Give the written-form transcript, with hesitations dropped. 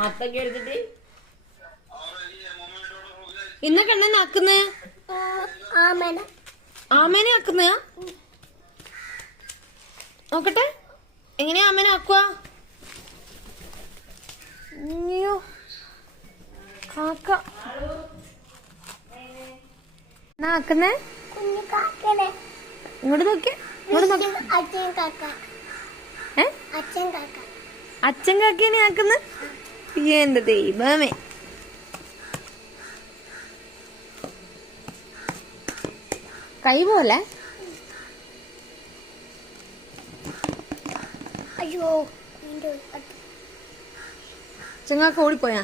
മത്തൊക്കെ എടുത്തിട്ട് ഇന്ന കണ്ണൻ ആക്കുന്ന ആമേനെ ആക്കുന്ന നോക്കട്ടെ എങ്ങനെയാ ആമേനെ ആക്കുക. അയ്യോ കാക്ക എന്നാ ആക്കുന്നേ? ഇങ്ങോട്ട് നോക്കിയേ, ഇങ്ങോട്ട് നോക്കി. അച്ഛൻ കാക്കേനെ ആക്കുന്ന? എന്റെ ദൈവമേ. കൈ പോലെ അയ്യോ ചെങ്ങാക്ക ഓടിപ്പോയാ?